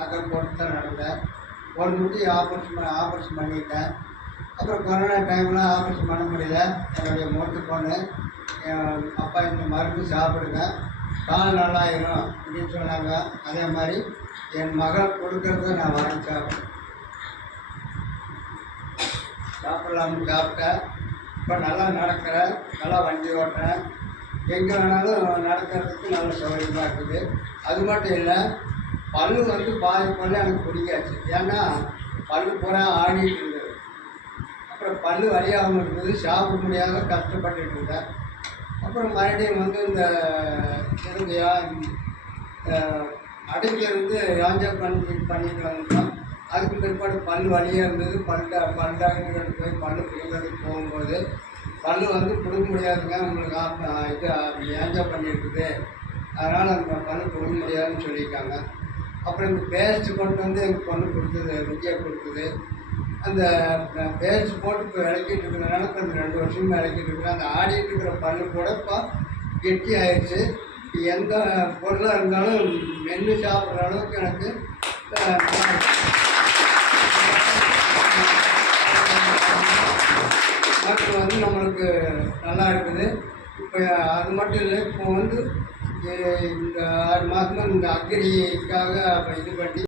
Doctor போட்டு தான் நடந்தேன். ஒரு முட்டி ஆப்ரேஷன் பண்ணிட்டேன். அப்புறம் கொரோனா டைமில் ஆப்ரேஷன் பண்ண முடியல. என்னுடைய மூத்த பொண்ணு, அப்பா இந்த மருந்து சாப்பிடுங்க, கால் நல்லாயிரும் அப்படின்னு சொன்னாங்க. அதே மாதிரி என் மகள் கொடுக்கறத நான் வாங்கி சாப்பிடலாம்னு சாப்பிட்டேன். இப்போ நல்லா நடக்கிறேன், நல்லா வண்டி ஓட்டுறேன், எங்கே வேணாலும் நடக்கிறதுக்கு நல்ல சௌகரியமாக இருக்குது. அது மட்டும் இல்லை, பல்லு பாதி பல்லு எனக்கு பிடிக்காச்சு. ஏன்னா பல்லு பூரா ஆடிட்டு இருந்தது. அப்புறம் பல்லு வழியாகவும் இருந்தது, சாப்பிட முடியாத கஷ்டப்பட்டுட்டு இருந்தேன். அப்புறம் மறுபடியும் இந்த அடுக்கிலிருந்து யாஞ்சா பண்ணிட்டு வந்தோம். அதுக்கு பிற்பாடு பல் வழியாக இருந்தது. பல்லாண்டுகள் போய் பல்லு பிடுங்கிறதுக்கு போகும்போது பல்லு பிடுங்க முடியாதுங்க, உங்களுக்கு இது ஏஞ்சா பண்ணியிருக்குது, அதனால் அந்த பல்லு பிடுங்க முடியாதுன்னு சொல்லியிருக்காங்க. அப்புறம் இந்த பேஸ்ட்டு கொண்டு எங்கள் பொண்ணு கொடுத்தது, விஜயா கொடுத்தது. அந்த பேஸ்ட் போட்டு இப்போ விளக்கிட்டு இருக்கிறதுனால இப்போ 2 வருஷமாக விளக்கிட்டு இருக்கிறேன். அந்த ஆடிட்டு இருக்கிற பல்லு கூட இப்போ கெட்டி ஆயிடுச்சு. எந்த பொருளாக இருந்தாலும் மென்று சாப்பிட்ற அளவுக்கு எனக்கு டாக்டர் நம்மளுக்கு நல்லா இருக்குது. இப்போ அது மட்டும் இல்லை, இப்போ இந்த 6 மாதமாக இந்த அக்ரிக்காக இது பண்ணி